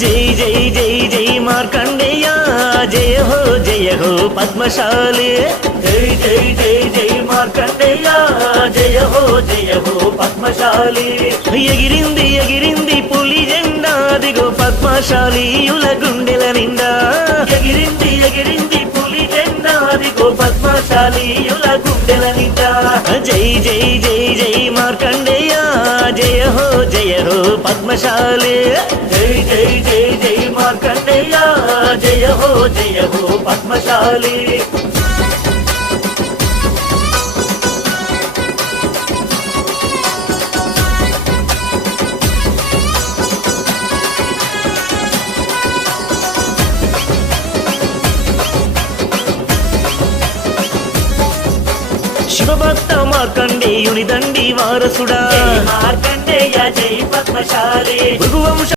జై జై జై జై మార్కండేయ జయ హో పద్మశాలి జై జై జై జై మార్కండేయ జయ హో పద్మశాలి ఎగిరింది ఎగిరింది పులి జెండా దిగో పద్మశాలీయుల గుండెల నిండా ఎగిరింది ఎగిరింది పులి జెండా దిగో పద్మశాలీయుల గుండెల నిండా జై జై జై జై మార్కండేయ జయ హో పద్మశాలి జై జై జై జై మార్కండేయ జయ హో పద్మశాలి శివభక్త మార్కండేయుని దండి వారసుడా మార్కండేయ జై పద్మశాలి భృగువంశ